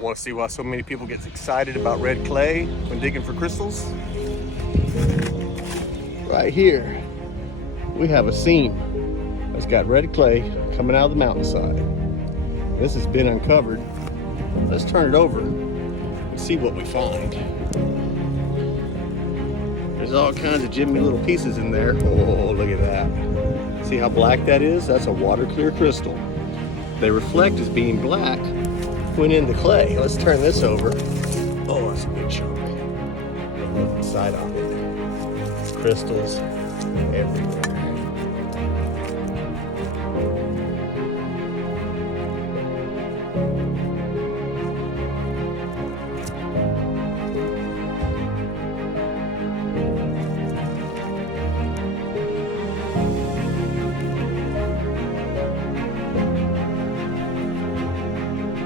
Want to see why so many people get excited about red clay when digging for crystals? Right here, we have a seam that's got red clay coming out of the mountainside. This has been uncovered. Let's turn it over and see what we find. There's all kinds of jimmy little pieces in there. Oh, look at that. See how black that is? That's a water clear crystal. They reflect as being black when in the clay. Let's turn this over. Oh, that's a big chunk. Look inside of it. Crystals everywhere.